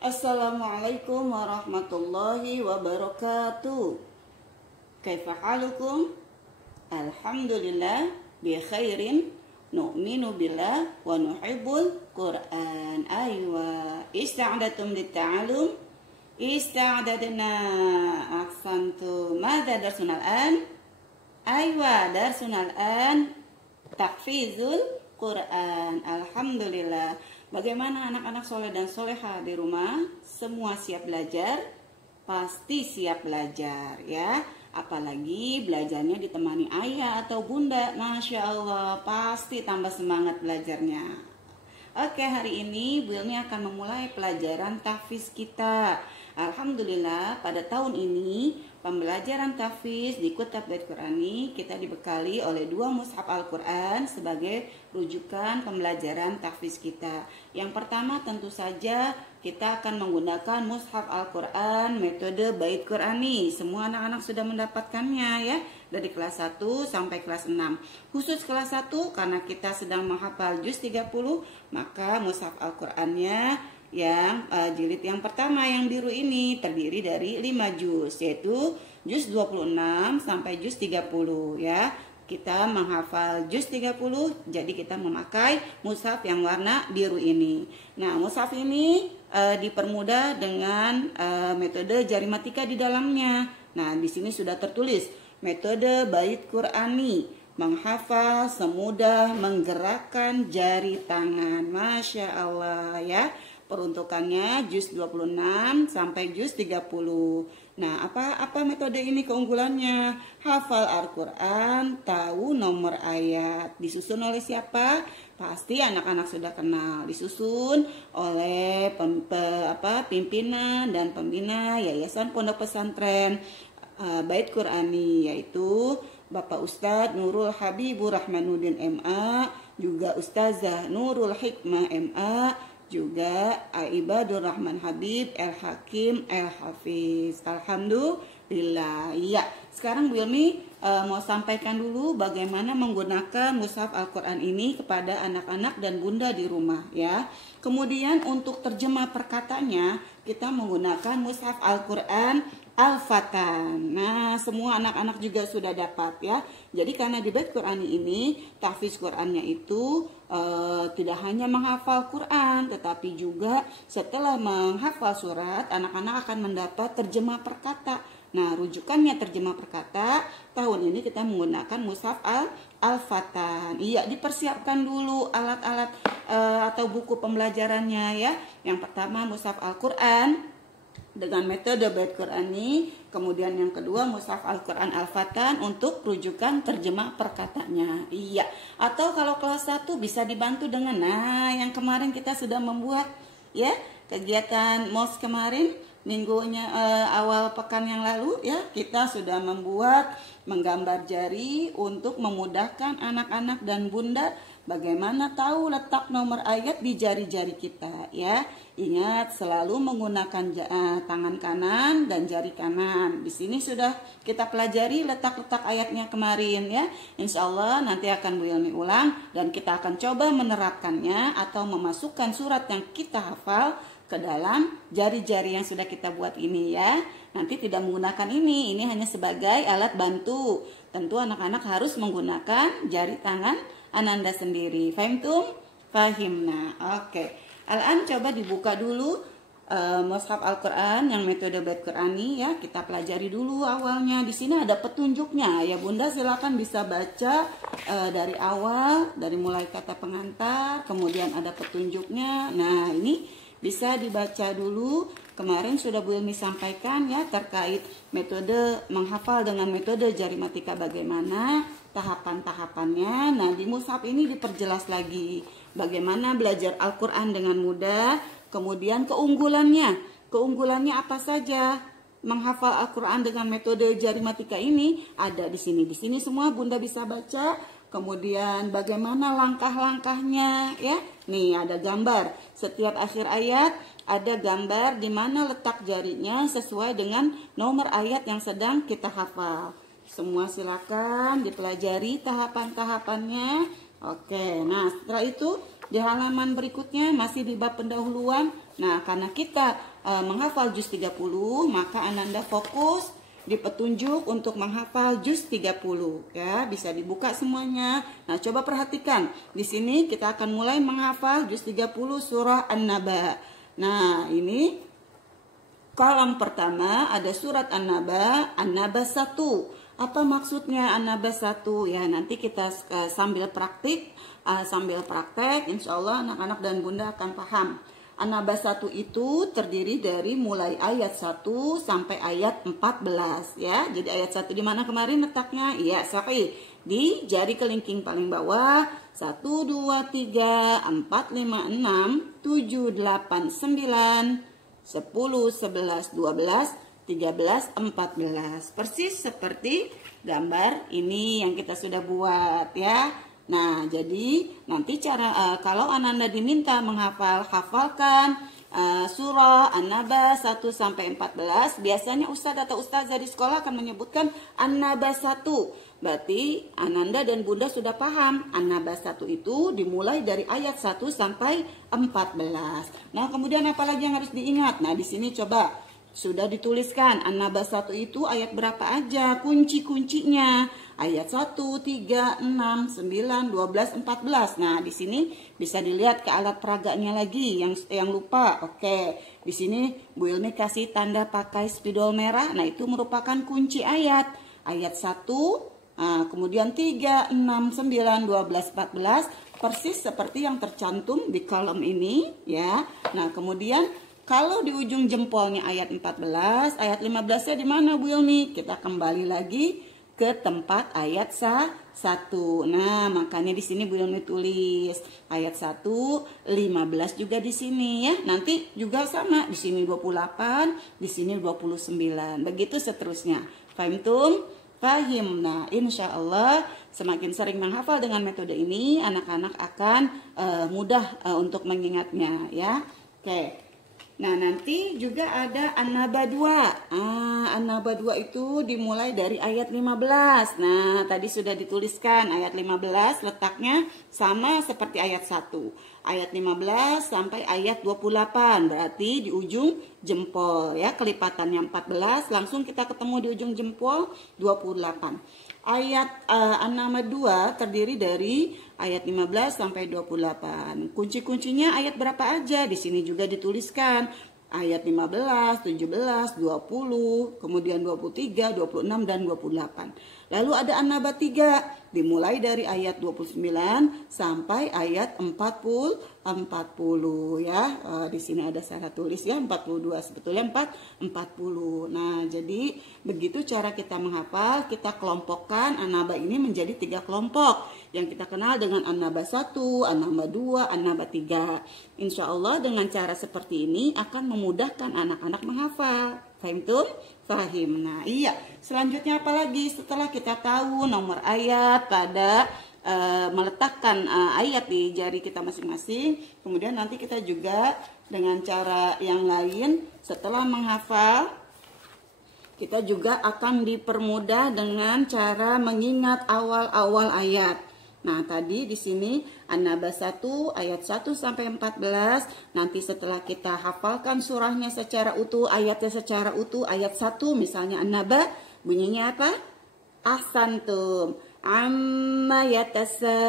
Assalamualaikum warahmatullahi wabarakatuh. Kaifa halukum? Alhamdulillah bi khairin, nu'minu billah wa nuhibbul Qur'an. Aywa, ista'adatum litta'alum? Ista'adadna. Ahsantu. Madza darsuna al-an? Aywa, darsuna al-an tahfizul Quran. Alhamdulillah. Bagaimana anak-anak soleh dan soleha di rumah? Semua siap belajar? Pasti siap belajar ya. Apalagi belajarnya ditemani ayah atau bunda. Masya Allah, pasti tambah semangat belajarnya. Oke, hari ini Bu Ilmi akan memulai pelajaran tahfiz kita. Alhamdulillah, pada tahun ini pembelajaran tahfiz di Kutab Bait Qurani kita dibekali oleh 2 mushaf Al-Quran sebagai rujukan pembelajaran tahfiz kita. Yang pertama tentu saja kita akan menggunakan mushaf Al-Quran metode Bait Qurani. Semua anak-anak sudah mendapatkannya ya, dari kelas 1 sampai kelas 6. Khusus kelas 1 karena kita sedang menghafal juz 30, maka mushaf Al-Qur'annya yang jilid yang pertama yang biru ini terdiri dari 5 juz, yaitu juz 26 sampai juz 30 ya. Kita menghafal juz 30, jadi kita memakai mushaf yang warna biru ini. Nah, mushaf ini dipermudah dengan metode jari matika di dalamnya. Nah, di sini sudah tertulis metode Bait Qurani, menghafal semudah menggerakkan jari tangan. Masya Allah ya. Peruntukannya juz 26 sampai juz 30. Nah, apa metode ini keunggulannya? Hafal Al-Quran, tahu nomor ayat. Disusun oleh siapa? Pasti anak-anak sudah kenal. Disusun oleh pimpinan dan pembina Yayasan Pondok Pesantren Bait Qurani, yaitu Bapak Ustadz Nurul Habibur Rahmanuddin MA, juga Ustazah Nurul Hikmah MA, juga Ibadur Rahman Habib El Hakim El Hafiz. Alhamdulillah. Ya, sekarang Bu Ilmi mau sampaikan dulu bagaimana menggunakan mushaf Al-Quran ini kepada anak-anak dan bunda di rumah ya. Kemudian untuk terjemah perkatanya kita menggunakan mushaf Al-Quran Al-Fatan. Nah, semua anak-anak juga sudah dapat ya. Jadi karena di Bait Qurani ini tahfiz Qur'annya itu tidak hanya menghafal Quran, tetapi juga setelah menghafal surat, anak-anak akan mendapat terjemah perkata. Nah, rujukannya terjemah perkata, tahun ini kita menggunakan mushaf Al-Fatan. Iya, dipersiapkan dulu alat-alat atau buku pembelajarannya ya. Yang pertama mushaf Al-Quran dengan metode Bait Qurani, kemudian yang kedua mushaf Al-Quran Al-Fatan untuk rujukan terjemah perkatanya. Iya, atau kalau kelas 1 bisa dibantu dengan yang kemarin kita sudah membuat ya, kegiatan MOS kemarin minggunya awal pekan yang lalu ya, kita sudah membuat menggambar jari untuk memudahkan anak-anak dan bunda bagaimana tahu letak nomor ayat di jari-jari kita ya. Ingat selalu menggunakan tangan kanan dan jari kanan. Di sini sudah kita pelajari letak-letak ayatnya kemarin ya. Insya Allah nanti akan Bu Ilmi ulang dan kita akan coba menerapkannya atau memasukkan surat yang kita hafal ke dalam jari-jari yang sudah kita buat ini ya. Nanti tidak menggunakan ini hanya sebagai alat bantu. Tentu anak-anak harus menggunakan jari tangan Ananda sendiri. Fahimtum? Fahimna. Oke. Al-an coba dibuka dulu mushaf Al-Quran yang metode Bait Qurani ya. Kita pelajari dulu awalnya. Di sini ada petunjuknya ya Bunda, silakan bisa baca dari awal, dari mulai kata pengantar, kemudian ada petunjuknya. Nah, ini bisa dibaca dulu. Kemarin sudah Bu Ilmi sampaikan ya terkait metode menghafal dengan metode jari matika bagaimana tahapan-tahapannya. Nah, di mushaf ini diperjelas lagi bagaimana belajar Al-Quran dengan mudah. Kemudian keunggulannya apa saja menghafal Al-Quran dengan metode jari matika ini ada di sini. Di sini semua Bunda bisa baca. Kemudian bagaimana langkah-langkahnya ya. Nih ada gambar. Setiap akhir ayat ada gambar di mana letak jarinya sesuai dengan nomor ayat yang sedang kita hafal. Semua silakan dipelajari tahapan-tahapannya. Oke, nah setelah itu di halaman berikutnya masih di bab pendahuluan. Nah, karena kita menghafal juz 30, maka Ananda fokus di petunjuk untuk menghafal juz 30 ya, bisa dibuka semuanya. Nah, coba perhatikan. Di sini kita akan mulai menghafal juz 30 surah An-Naba. Nah, ini kolom pertama ada surat An-Naba, An-Naba 1. Apa maksudnya An-Naba 1? Ya, nanti kita sambil praktek, insya Allah anak-anak dan bunda akan paham. An-Naba 1 itu terdiri dari mulai ayat 1 sampai ayat 14 ya. Jadi ayat 1 di mana kemarin letaknya? Iya, sahih. Di jari kelingking paling bawah. 1 2 3 4 5 6 7 8 9 10 11 12 13 14. Persis seperti gambar ini yang kita sudah buat ya. Nah, jadi nanti kalau Ananda diminta menghafal, hafalkan surah An-Naba 1 sampai 14. Biasanya ustadz atau ustazah di sekolah akan menyebutkan An-Naba 1. Berarti Ananda dan bunda sudah paham. An-Naba 1 itu dimulai dari ayat 1 sampai 14. Nah, kemudian apa lagi yang harus diingat? Nah, di sini coba sudah dituliskan An-Naba 1 itu ayat berapa aja, kunci-kuncinya. Ayat 1, 3, 6, 9, 12, 14. Nah, di sini bisa dilihat ke alat peraganya lagi yang lupa. Oke, di sini Bu Ilmi kasih tanda pakai spidol merah. Nah, itu merupakan kunci ayat. Ayat 1, kemudian 3, 6, 9, 12, 14. Persis seperti yang tercantum di kolom ini ya. Nah, kemudian kalau di ujung jempolnya ayat 14, ayat 15-nya di mana Bu Ilmi? Kita kembali lagi ke tempat ayat 1. Nah, makanya di sini Bu Ilmi tulis ayat 1, 15 juga di sini ya. Nanti juga sama, di sini 28, di sini 29. Begitu seterusnya. Fahimtum? Fahim. Nah, insya Allah semakin sering menghafal dengan metode ini, anak-anak akan mudah untuk mengingatnya ya. Oke. Nah, nanti juga ada An-Naba 2. An-Naba 2 itu dimulai dari ayat 15. Nah, tadi sudah dituliskan ayat 15 letaknya sama seperti ayat 1. Ayat 15 sampai ayat 28. Berarti di ujung jempol ya, kelipatannya 14, langsung kita ketemu di ujung jempol 28. Ayat An-Naba 2 terdiri dari ayat 15 sampai 28. Kunci-kuncinya ayat berapa aja? Di sini juga dituliskan. Ayat 15, 17, 20, kemudian 23, 26 dan 28. Lalu ada An-Naba 3 dimulai dari ayat 29 sampai ayat 40 ya. Di sini ada saya tulis ya 42, sebetulnya 40. Nah, jadi begitu cara kita menghafal. Kita kelompokkan An-Naba ini menjadi 3 kelompok yang kita kenal dengan An-Naba 1, An-Naba 2, An-Naba 3. Insya Allah dengan cara seperti ini akan memudahkan anak-anak menghafal. Fahim tuh? Fahim. Nah, iya. Selanjutnya apa lagi? Setelah kita tahu nomor ayat pada meletakkan ayat di jari kita masing-masing, kemudian nanti kita juga dengan cara yang lain setelah menghafal, kita juga akan dipermudah dengan cara mengingat awal-awal ayat. Nah, tadi di sini An-Naba 1 ayat 1 sampai 14. Nanti setelah kita hafalkan surahnya secara utuh, ayatnya secara utuh, ayat 1 misalnya An-Naba bunyinya apa? Ahsantum. Amma yatasaalun.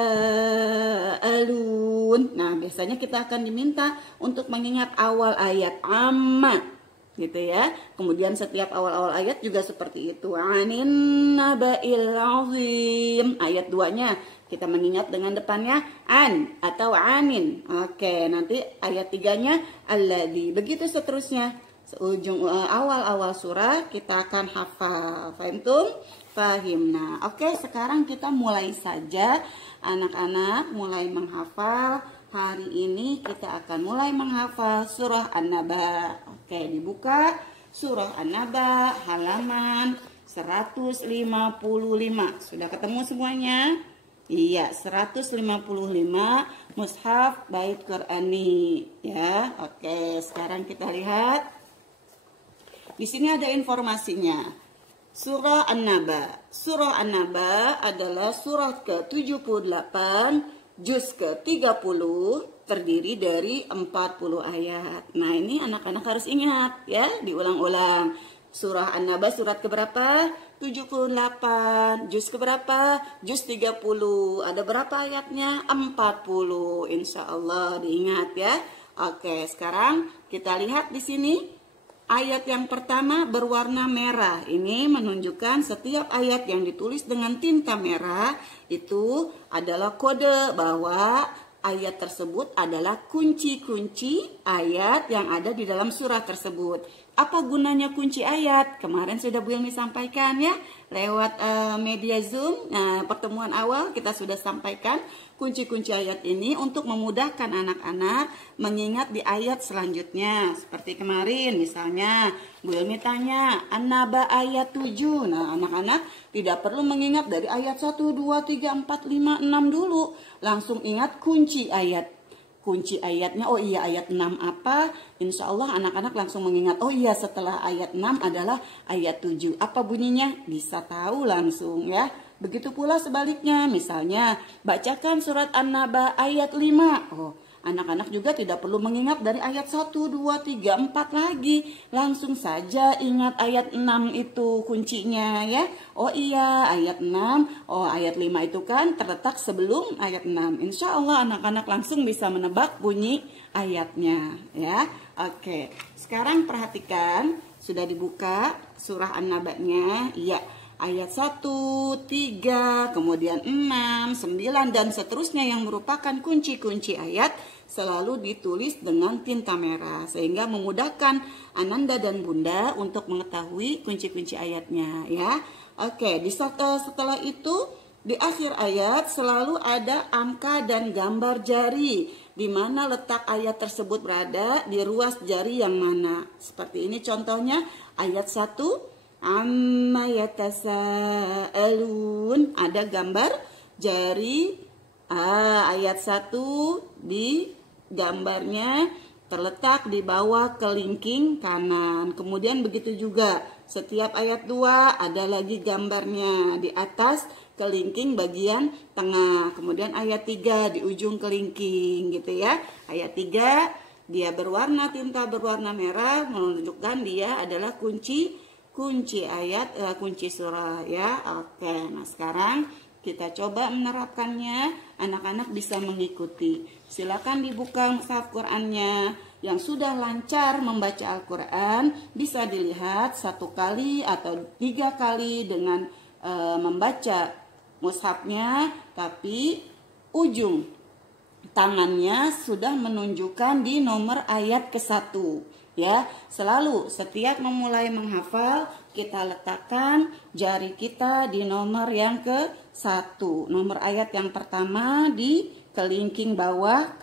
Nah, biasanya kita akan diminta untuk mengingat awal ayat amma gitu ya. Kemudian setiap awal-awal ayat juga seperti itu. Anin nabail azim. Ayat 2-nya kita mengingat dengan depannya an atau anin. Oke, nanti ayat 3-nya alladzi. Begitu seterusnya. Ujung awal-awal surah kita akan hafal. Fahimtum? Fahim. Nah, oke, sekarang kita mulai saja anak-anak mulai menghafal. Hari ini kita akan mulai menghafal surah An-Naba. Oke, dibuka surah An-Naba halaman 155. Sudah ketemu semuanya? Iya, 155 mushaf bait Qur'ani ya. Oke, sekarang kita lihat. Di sini ada informasinya. Surah An-Naba. Surah An-Naba adalah surah ke-78 juz ke-30 terdiri dari 40 ayat. Nah, ini anak-anak harus ingat ya, diulang-ulang. Surah An-Naba surat keberapa? 78. Juz keberapa? Juz 30. Ada berapa ayatnya? 40. Insya Allah diingat ya. Oke, sekarang kita lihat di sini. Ayat yang pertama berwarna merah. Ini menunjukkan setiap ayat yang ditulis dengan tinta merah itu adalah kode bahwa ayat tersebut adalah kunci-kunci ayat yang ada di dalam surah tersebut. Apa gunanya kunci ayat? Kemarin sudah Bu Ilmi sampaikan ya, lewat media Zoom. Nah, pertemuan awal kita sudah sampaikan kunci-kunci ayat ini untuk memudahkan anak-anak mengingat di ayat selanjutnya. Seperti kemarin misalnya Bu Ilmi tanya An-Naba ayat 7. Nah, anak-anak tidak perlu mengingat dari ayat 1, 2, 3, 4, 5, 6 dulu. Langsung ingat kunci ayat. Kunci ayatnya, oh iya ayat 6 apa? Insya Allah anak-anak langsung mengingat, oh iya setelah ayat 6 adalah ayat 7. Apa bunyinya? Bisa tahu langsung ya. Begitu pula sebaliknya, misalnya bacakan surat An-Naba ayat 5. Oh, anak-anak juga tidak perlu mengingat dari ayat 1, 2, 3, 4 lagi. Langsung saja ingat ayat 6 itu kuncinya ya. Oh iya ayat 6, oh ayat 5 itu kan terletak sebelum ayat 6. Insya Allah anak-anak langsung bisa menebak bunyi ayatnya ya. Oke, sekarang perhatikan sudah dibuka surah An-Naba-nya. Iya. Ayat 1, 3, kemudian 6, 9, dan seterusnya yang merupakan kunci-kunci ayat selalu ditulis dengan tinta merah. Sehingga memudahkan Ananda dan Bunda untuk mengetahui kunci-kunci ayatnya ya. Oke, setelah itu di akhir ayat selalu ada angka dan gambar jari. Di mana letak ayat tersebut berada, di ruas jari yang mana. Seperti ini contohnya ayat 1. Amma yatasaalun, ada gambar jari ayat 1 di gambarnya terletak di bawah kelingking kanan. Kemudian begitu juga setiap ayat 2 ada lagi gambarnya di atas kelingking bagian tengah. Kemudian ayat 3 di ujung kelingking gitu ya. Ayat 3 dia berwarna tinta berwarna merah menunjukkan dia adalah kunci ayat, kunci surah ya. Oke, nah sekarang kita coba menerapkannya. Anak-anak bisa mengikuti. Silakan dibuka mushaf Qur'annya. Yang sudah lancar membaca Al-Quran bisa dilihat 1 kali atau 3 kali dengan membaca mushafnya, tapi ujung tangannya sudah menunjukkan di nomor ayat ke-1. Ya, selalu setiap memulai menghafal kita letakkan jari kita di nomor yang ke-1. Nomor ayat yang pertama di kelingking bawah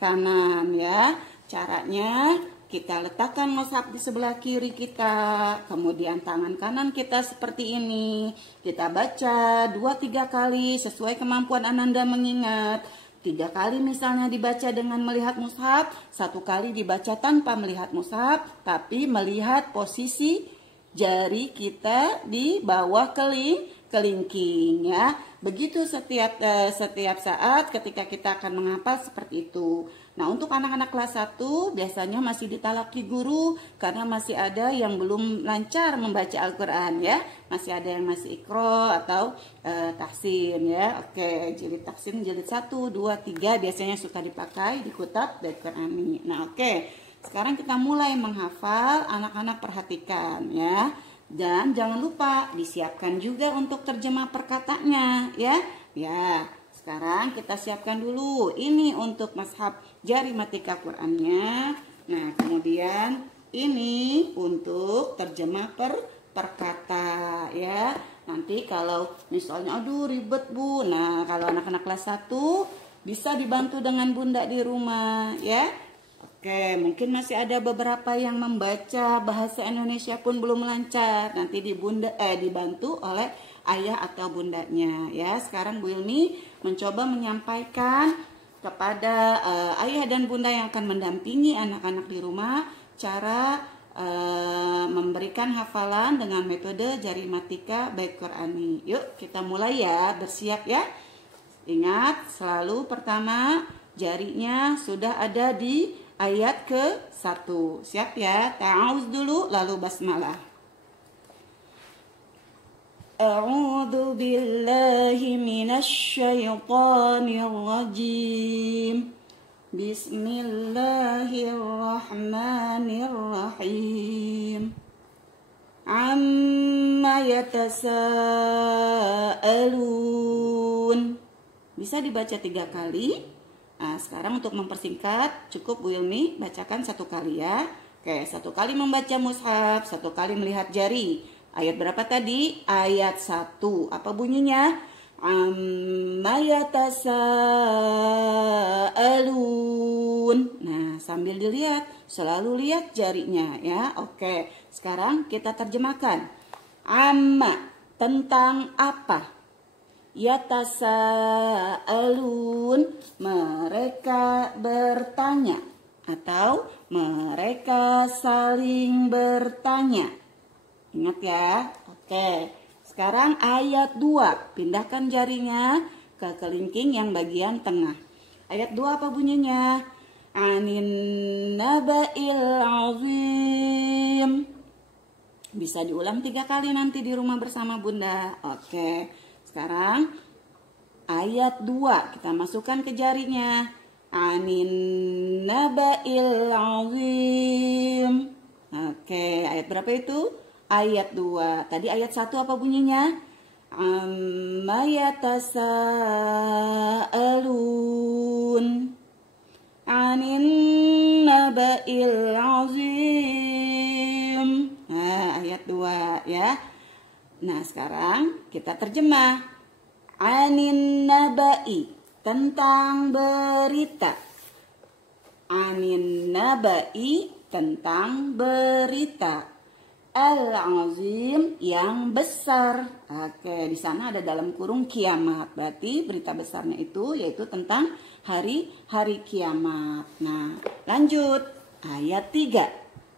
kanan ya. Caranya kita letakkan mushaf di sebelah kiri kita. Kemudian tangan kanan kita seperti ini. Kita baca 2-3 kali sesuai kemampuan Ananda mengingat. 3 kali misalnya dibaca dengan melihat mushaf, 1 kali dibaca tanpa melihat mushaf, tapi melihat posisi jari kita di bawah kelingking ya. Begitu setiap saat ketika kita akan menghafal seperti itu. Nah, untuk anak-anak kelas 1 biasanya masih ditalaki guru karena masih ada yang belum lancar membaca Al-Quran ya. Masih ada yang masih ikro atau tahsin ya. Oke, jilid tahsin jilid 1, 2, 3 biasanya suka dipakai di kutab dari Quran ini. Nah, oke. Sekarang kita mulai menghafal, anak-anak perhatikan ya. Dan jangan lupa disiapkan juga untuk terjemah perkataannya ya. Ya. Sekarang kita siapkan dulu ini untuk mushaf jari matika Qur'annya. Nah, kemudian ini untuk terjemah perkata ya. Nanti kalau misalnya aduh ribet Bu. Nah, kalau anak-anak kelas 1 bisa dibantu dengan Bunda di rumah ya. Oke, mungkin masih ada beberapa yang membaca bahasa Indonesia pun belum lancar. Nanti dibantu oleh ayah atau bundanya ya. Sekarang Bu Ilmi mencoba menyampaikan kepada ayah dan bunda yang akan mendampingi anak-anak di rumah cara memberikan hafalan dengan metode jari matika baik Qur'ani. Yuk kita mulai ya, bersiap ya. Ingat, selalu pertama jarinya sudah ada di ayat ke-1. Siap ya? Ta'awuz dulu, lalu basmalah. A'udzu billahi minasy syaithanir rajim. Bismillahirrahmanirrahim. Amma yatasaalun. Bisa dibaca 3 kali. Nah, sekarang untuk mempersingkat, cukup Bu Ilmi bacakan 1 kali ya. Oke, 1 kali membaca mushaf, 1 kali melihat jari. Ayat berapa tadi? Ayat 1. Apa bunyinya? Amma yatasaalun. Nah, sambil dilihat, selalu lihat jarinya ya. Oke, sekarang kita terjemahkan. Amma, tentang apa? Yatasaalun, mereka bertanya atau mereka saling bertanya. Ingat ya. Oke. Sekarang ayat 2. Pindahkan jarinya ke kelingking yang bagian tengah. Ayat 2 apa bunyinya? Anin naba'il azim. Bisa diulang 3 kali nanti di rumah bersama Bunda. Oke. Sekarang ayat 2 kita masukkan ke jarinya. Anin naba'il azim. Oke, ayat berapa itu? Ayat 2. Tadi ayat 1 apa bunyinya? Amma yatasaalun anin naba'il azim. Nah, ayat 2 ya. Nah, sekarang kita terjemah. Anin naba'i, tentang berita. Anin naba'i, tentang berita. Al-azim, yang besar. Oke, di sana ada dalam kurung kiamat. Berarti berita besarnya itu yaitu tentang hari kiamat. Nah, lanjut ayat 3.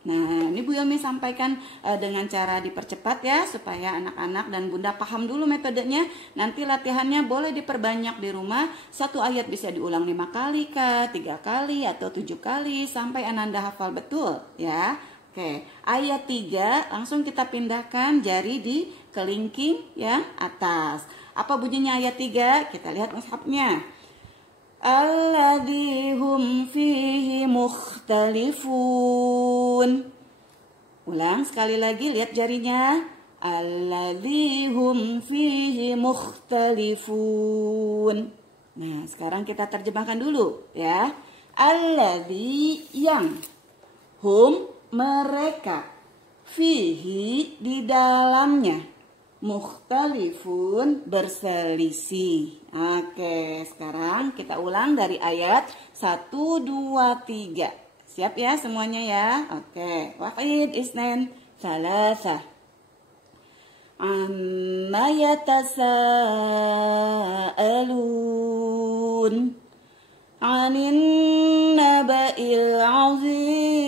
Nah, ini Bu Ilmi sampaikan dengan cara dipercepat ya, supaya anak-anak dan Bunda paham dulu metodenya. Nanti latihannya boleh diperbanyak di rumah. 1 ayat bisa diulang 5 kali kah, 3 kali atau 7 kali sampai Ananda hafal betul ya. Oke, ayat 3 langsung kita pindahkan jari di kelingking yang atas. Apa bunyinya ayat 3? Kita lihat mushafnya. Alladzi hum fihi mukhtalifun. Ulang sekali lagi, lihat jarinya. Alladzi hum fihi mukhtalifun. Nah, sekarang kita terjemahkan dulu ya. Alladzi, yang, hum, mereka, fihi, di dalamnya, mukhtalifun, berselisih. Oke, sekarang kita ulang dari ayat 1, 2, 3. Siap ya semuanya ya? Oke, wahid, isnain, thalatha. Amma yatasaalun anin naba'il azim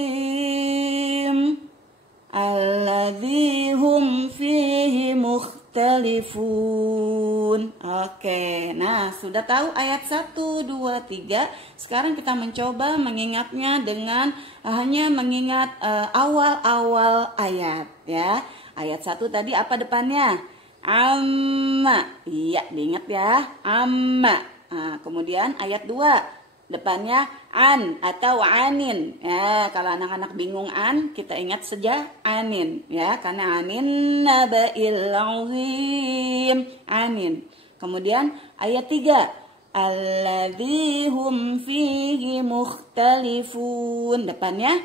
alladzi hum fihi mukhtalifun. Oke, nah sudah tahu ayat 1, 2, 3. Sekarang kita mencoba mengingatnya dengan hanya mengingat awal-awal ayat ya. Ayat 1 tadi apa depannya? Amma. Iya, diingat ya. Amma. Nah, kemudian ayat 2 depannya an atau anin ya. Kalau anak-anak bingung an, kita ingat saja anin ya, karena anin naba'il azim, anin. Kemudian ayat 3 alladzi hum fihi mukhtalifun, depannya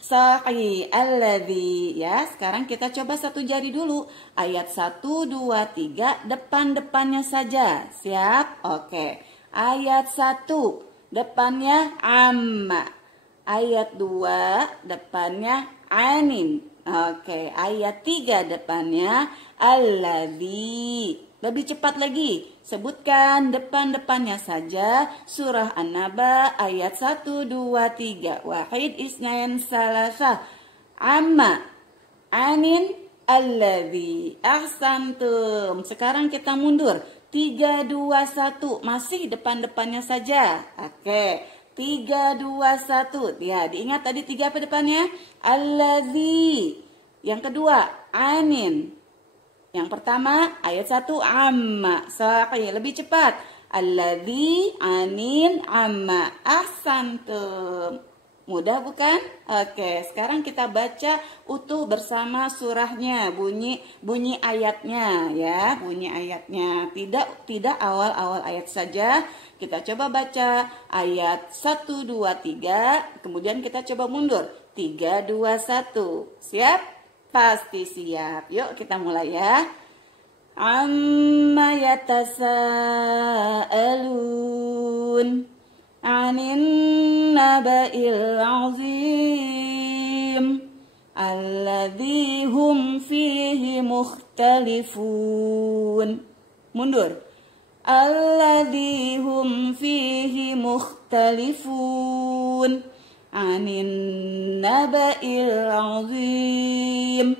sahih alladzi ya. Sekarang kita coba 1 jari dulu. Ayat 1, 2, 3 depan-depannya saja. Siap? Oke. Ayat 1 depannya amma. Ayat 2 depannya anin. Oke, ayat 3 depannya alladzi. Lebih cepat lagi, sebutkan depan-depannya saja. Surah An-Naba ayat 1, 2, 3. Wahid, isnain, salasah. Amma, anin, alladzi. Ahsantum. Sekarang kita mundur 3, 2, 1. Masih depan-depannya saja. Oke. 3, 2, 1. Ya, diingat tadi 3 apa depannya? Allazi. Yang kedua, anin. Yang pertama, ayat 1, amma. Sahih, lebih cepat. Allazi, anin, amma. Ahsantum. Mudah bukan? Oke, sekarang kita baca utuh bersama surahnya, bunyi ayatnya ya, bunyi ayatnya. Tidak awal-awal ayat saja. Kita coba baca ayat 1 2 3, kemudian kita coba mundur. 3 2 1. Siap? Pasti siap. Yuk kita mulai ya. Amma yatasaalun 'anil naba'il 'azim alladzi hum fihi mukhtalifun. Mundur. Alladzi hum fihi mukhtalifun 'anil naba'il 'azim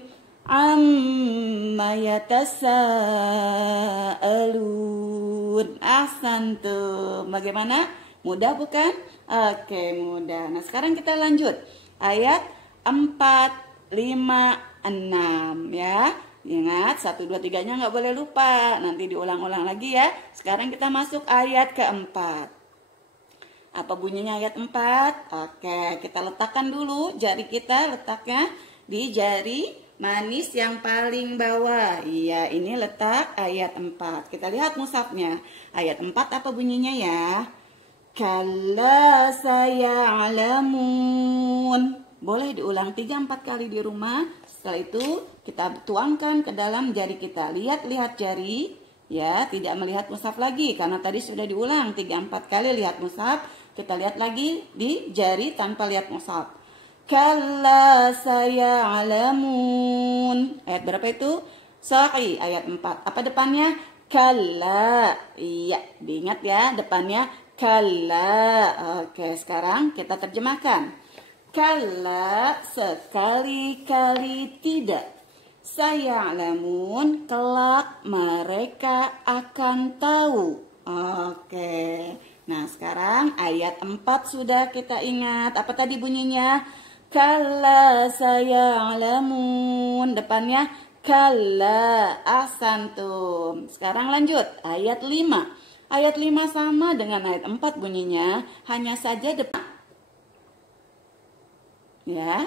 amma yatasaalun. Ahsantum. Bagaimana? Mudah bukan? Oke, mudah. Nah, sekarang kita lanjut. Ayat 4, 5, 6 ya. Ingat, 1, 2, 3-nya nggak boleh lupa. Nanti diulang-ulang lagi ya. Sekarang kita masuk ayat keempat. Apa bunyinya ayat 4? Oke, kita letakkan dulu jari kita, letaknya di jari manis yang paling bawah. Iya, ini letak ayat 4. Kita lihat mushafnya. Ayat 4 apa bunyinya ya? Kalla saya'lamun. Boleh diulang 3-4 kali di rumah. Setelah itu kita tuangkan ke dalam jari kita. Lihat jari ya, tidak melihat mushaf lagi karena tadi sudah diulang 3-4 kali lihat mushaf. Kita lihat lagi di jari tanpa lihat mushaf. Kalla saya'lamun. Ayat berapa itu? Sahih, ayat 4. Apa depannya? Kalla. Iya, diingat ya depannya kalla. Oke, sekarang kita terjemahkan. Kalla, sekali-kali tidak. Saya'lamun, kelak mereka akan tahu. Oke. Nah, sekarang ayat 4 sudah kita ingat. Apa tadi bunyinya? Kalla saya'lamun. Depannya kalla. Ahsantum. Sekarang lanjut. Ayat 5. Ayat 5 sama dengan ayat 4 bunyinya, hanya saja depan. Ya.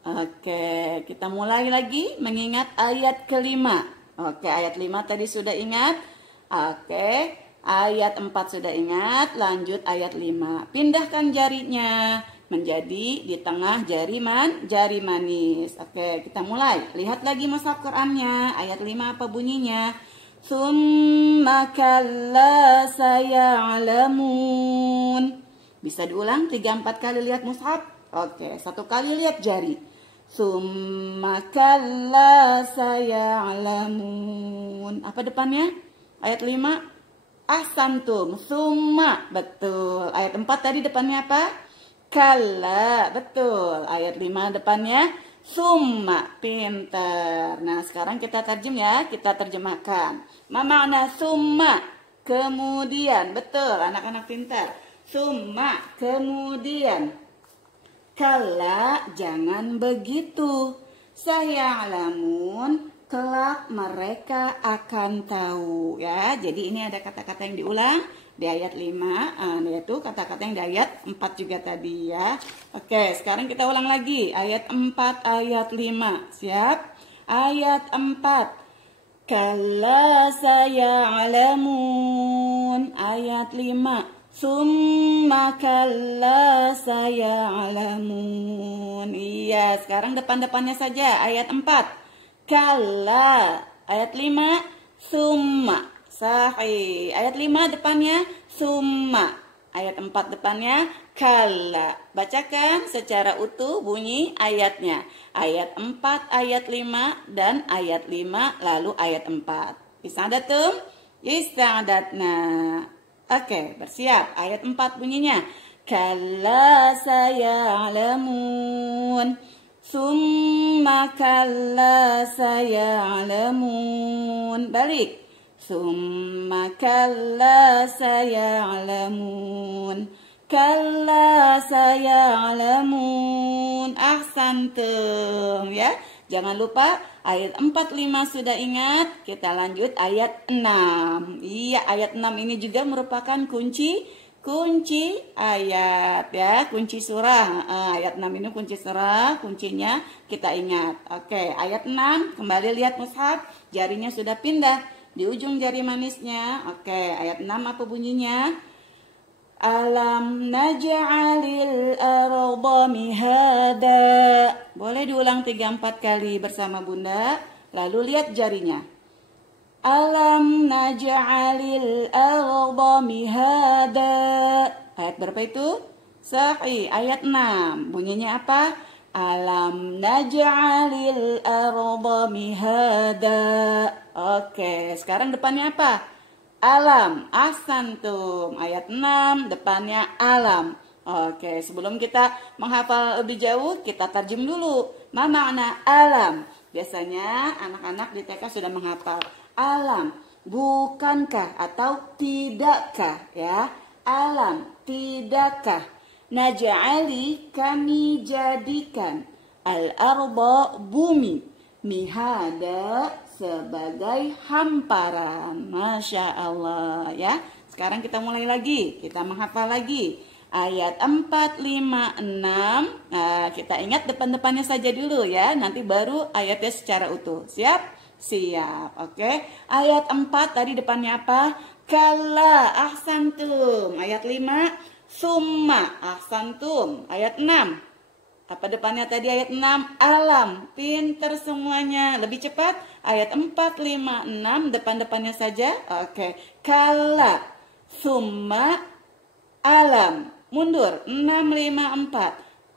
Oke, kita mulai lagi mengingat ayat kelima. Oke, ayat 5 tadi sudah ingat. Oke, ayat 4 sudah ingat. Lanjut ayat 5. Pindahkan jarinya menjadi di tengah jari manis. Oke, kita mulai. Lihat lagi mushaf Qur'annya. Ayat 5 apa bunyinya? Tsumma kalla saya'lamun. Bisa diulang 3-4 kali lihat mushaf. Oke, 1 kali lihat jari. Tsumma kalla saya'lamun. Apa depannya? Ayat 5. Ahsantum. Tsumma. Betul. Ayat 4 tadi depannya apa? Kalla. Betul. Ayat 5 depannya summa. Pintar. Nah, sekarang kita terjemahkan. Ma makna summa? Kemudian. Betul, anak-anak pintar. Summa, kemudian. Kalla, jangan begitu. Saya'lamun, kelak mereka akan tahu. Ya, jadi ini ada kata-kata yang diulang di ayat 5, yaitu kata-kata yang di ayat 4 juga tadi ya. Oke, sekarang kita ulang lagi. Ayat 4, ayat 5. Siap? Ayat 4. Kalla saya'lamun. Ayat 5. Summa kalla saya'lamun. Iya, sekarang depan-depannya saja. Ayat 4. Kalla. Ayat 5. Summa. Sahih. Ayat 5 depannya summa. Ayat 4 depannya kalla. Bacakan secara utuh bunyi ayatnya. Ayat 4, ayat 5, dan ayat 5 lalu ayat 4. Ista'adatum? Ista'adatna. Oke, bersiap. Ayat 4 bunyinya. Kalla saya'lamun. Summa kalla saya'lamun. Balik. Summa kalla saya'lamun. Kalla saya'lamun. Ahsantum ya. Jangan lupa ayat 4-5 sudah ingat. Kita lanjut ayat 6. Iya, ayat 6 ini juga merupakan kunci ayat ya, kunci surah. Ayat 6 ini kunci surah, kuncinya kita ingat. Oke, ayat 6, kembali lihat mushaf, jarinya sudah pindah di ujung jari manisnya. Oke, ayat 6 apa bunyinya? Alam naj'alil arda mihada. Boleh diulang 3-4 kali bersama Bunda. Lalu lihat jarinya. Alam naj'alil arda mihada. Ayat berapa itu? Sahih, ayat 6. Bunyinya apa? Alam naj'alil arda mihada. Oke, sekarang depannya apa? Alam. Ahsantum. Ayat 6 depannya alam. Oke, sebelum kita menghafal lebih jauh, kita tarjem dulu. Ma makna alam? Biasanya anak-anak di TK sudah menghafal. Alam, bukankah atau tidakkah ya? Alam, tidakkah? Naj'ali, kami jadikan. Al-arda, bumi. Mihada, sebagai hamparan. Masya Allah ya. Sekarang kita mulai lagi. Kita menghafal lagi. Ayat 4, 5, 6. Nah, kita ingat depan-depannya saja dulu ya. Nanti baru ayatnya secara utuh. Siap? Siap, oke. Ayat 4 tadi depannya apa? Kalla, ahsantum. Ayat 5, summa, ahsantum. Ayat 6, apa depannya tadi? Ayat 6, alam. Pinter semuanya. Lebih cepat. Ayat 4, 5, 6, depan-depannya saja. Oke. Kalla, summa, alam. Mundur. 6, 5, 4.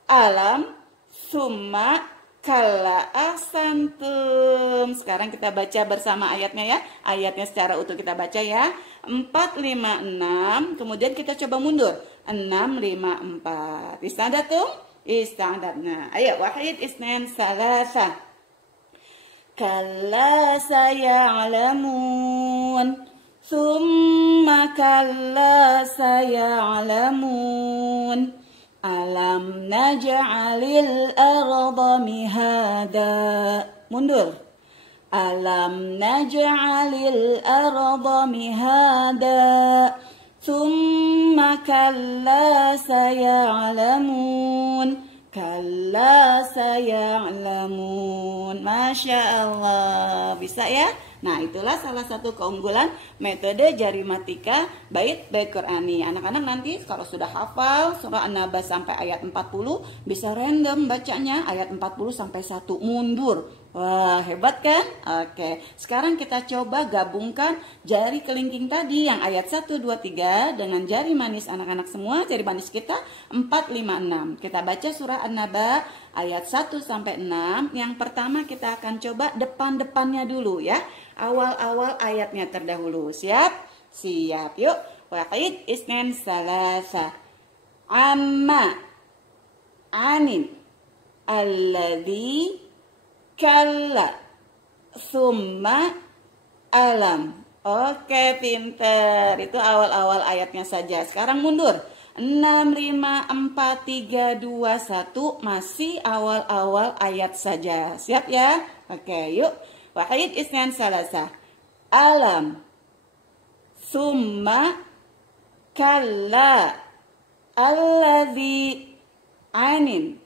Alam, summa, kalla, ahsantum. Sekarang kita baca bersama ayatnya ya. Ayatnya secara utuh kita baca ya. 4, 5, 6. Kemudian kita coba mundur. 6, 5, 4. Istadatum? Istadadna. Ayo, wahid, isnan, salasa. Kalla saya'lamun. Thumma kalla saya'lamun. Alam naj'alil arda mihada. Mundur. Alam naj'alil arda mihada. Thumma kalla saya'lamun. Kalla saya'lamun. Masya Allah. Bisa ya? Nah, itulah salah satu keunggulan metode jari matika bait Qur'ani. Anak-anak nanti kalau sudah hafal surah An-Naba sampai ayat 40, bisa random bacanya ayat 40 sampai 1 mundur. Wah, hebat kan? Oke, sekarang kita coba gabungkan jari kelingking tadi yang ayat 1, 2, 3 dengan jari manis anak-anak semua, jari manis kita 4, 5, 6. Kita baca surah An-Naba ayat 1 sampai 6. Yang pertama kita akan coba depan-depannya dulu ya. Awal-awal ayatnya terdahulu. Siap? Siap. Yuk. Wahid, isnan, salasa. Amma, anin, alladhi, kalla, summa, alam. Oke, pinter. Itu awal-awal ayatnya saja. Sekarang mundur. 6, 5, 4, 3, 2, 1. Masih awal-awal ayat saja. Siap ya? Oke, yuk. Wahid, isnan, salasa. Alam, summa, kalla, alladhi, anin,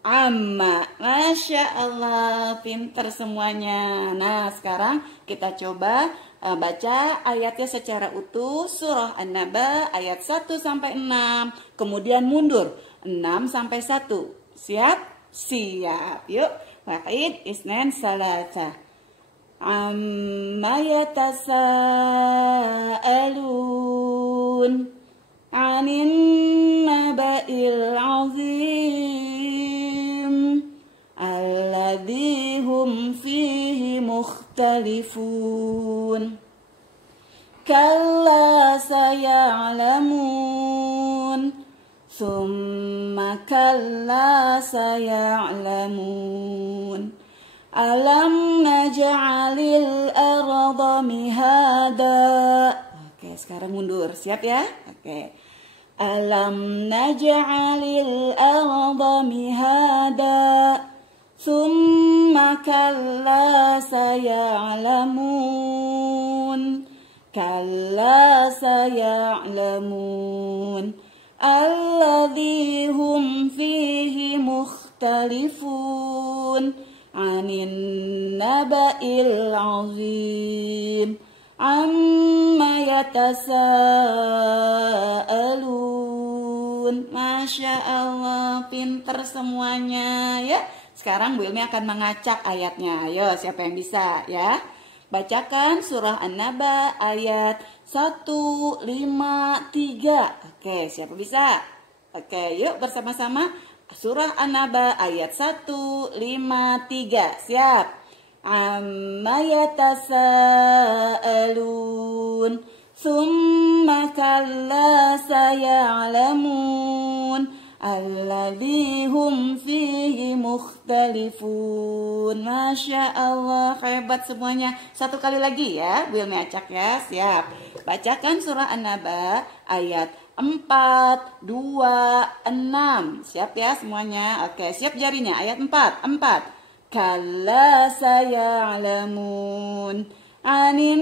amma. Masya Allah, pinter semuanya. Nah, sekarang kita coba baca ayatnya secara utuh. Surah An-Naba ayat 1 sampai 6. Kemudian mundur 6 sampai 1. Siap? Siap. Yuk. Wahid, isnan, salasa. Amma yatasa'alun 'anin naba'il 'azim alladzi hum fihi mukhtalifun. Kalla saya'lamun. Thumma kalla saya'lamun. Alam naj'alil arda mihada. Oke, sekarang mundur. Siap ya? Oke. Alam naj'alil arda mihada. Thumma kalla saya'lamun. Kalla saya'lamun. Alladhi hum fihi mukhtalifun. Anin naba'il azim. Amma yatasa'alun. Masya Allah, pinter semuanya ya. Sekarang Bu Ilmi akan mengacak ayatnya. Ayo, siapa yang bisa ya? Bacakan surah An-Naba ayat 153. Oke, siapa bisa? Oke, yuk bersama-sama. Surah An-Naba ayat 153. Siap. Amma yatasa'alun. Thumma kalla saya'lamun. Alladhi hum fihi mukhtalifun. Masya Allah, hebat semuanya. Satu kali lagi ya, Bu Ilmi acak ya. Siap. Bacakan surah An-Naba ayat 4, 2, 6. Siap ya semuanya? Oke, siap jarinya. Ayat 4. Kalla saya'lamun. Anin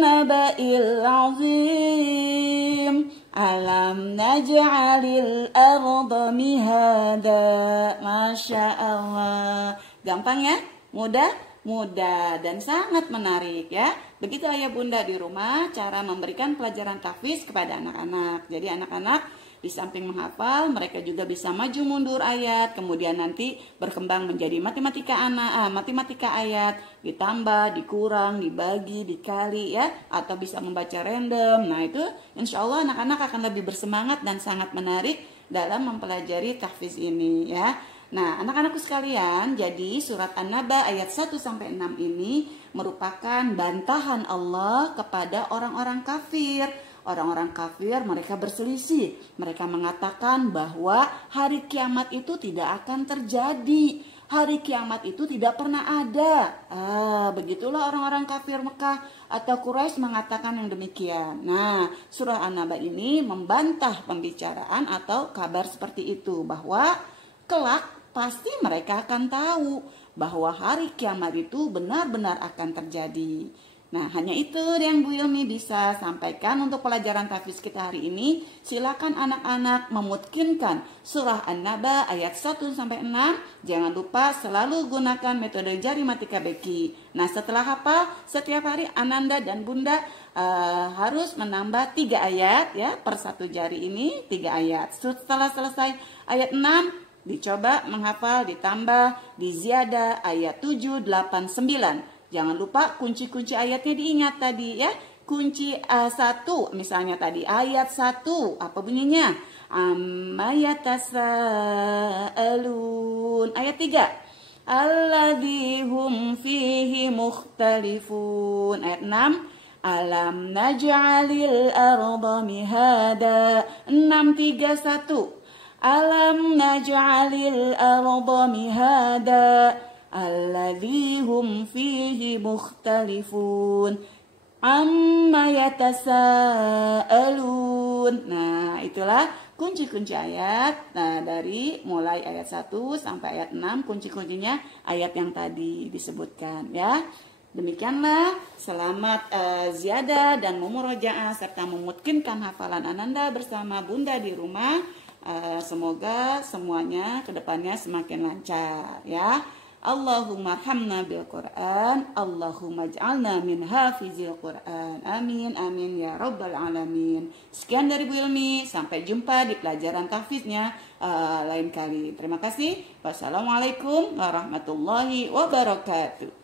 naba'il azim. Alam naj'alil arda mihada. Masya Allah. Gampang ya? Mudah? Mudah dan sangat menarik ya. Begitu ayah bunda di rumah cara memberikan pelajaran tahfiz kepada anak-anak. Jadi anak-anak di samping menghafal, mereka juga bisa maju mundur ayat, kemudian nanti berkembang menjadi matematika ayat, ditambah, dikurang, dibagi, dikali ya, atau bisa membaca random. Nah itu insya Allah anak-anak akan lebih bersemangat dan sangat menarik dalam mempelajari tahfiz ini ya. Nah, anak-anakku sekalian, jadi surat An-Naba ayat 1-6 ini merupakan bantahan Allah kepada orang-orang kafir. Orang-orang kafir mereka berselisih. Mereka mengatakan bahwa hari kiamat itu tidak akan terjadi. Hari kiamat itu tidak pernah ada. Begitulah orang-orang kafir Mekah atau Quraisy mengatakan yang demikian. Nah, surah An-Naba ini membantah pembicaraan atau kabar seperti itu. Bahwa kelak pasti mereka akan tahu bahwa hari kiamat itu benar-benar akan terjadi. Nah, hanya itu yang Bu Ilmi bisa sampaikan untuk pelajaran tahfiz kita hari ini. Silakan anak-anak memutkinkan surah An-Naba ayat 1-6. Jangan lupa selalu gunakan metode jari matika beki. Nah, setelah hafal, setiap hari Ananda dan Bunda harus menambah 3 ayat ya, per satu jari ini 3 ayat. Setelah selesai ayat 6, dicoba menghafal, ditambah, diziada ayat 7, 8, 9. Jangan lupa kunci-kunci ayatnya diingat tadi ya. Kunci 1 misalnya tadi ayat 1 apa bunyinya? Amma yatasa'alun. Ayat 3. Alladhi hum fihi mukhtalifun. Ayat 6. Alam naj'alil arda mihada. 6, 3, 1. Alam naj'alil arda mihada. Alladhi hum fihi mukhtalifun. Amma yatasa'alun. Nah, itulah kunci-kunci ayat. Nah, dari mulai ayat 1 sampai ayat 6, kunci-kuncinya ayat yang tadi disebutkan ya. Demikianlah, selamat ziyadah dan memurojaah serta memutkinkan hafalan Ananda bersama Bunda di rumah. Semoga semuanya kedepannya semakin lancar ya. Allahumma arhamna bil Quran, Allahumma ij'alna min hafizil Quran. Amin amin ya rabbal alamin. Sekian dari Bu Ilmi, sampai jumpa di pelajaran tahfiznya lain kali. Terima kasih. Wassalamualaikum warahmatullahi wabarakatuh.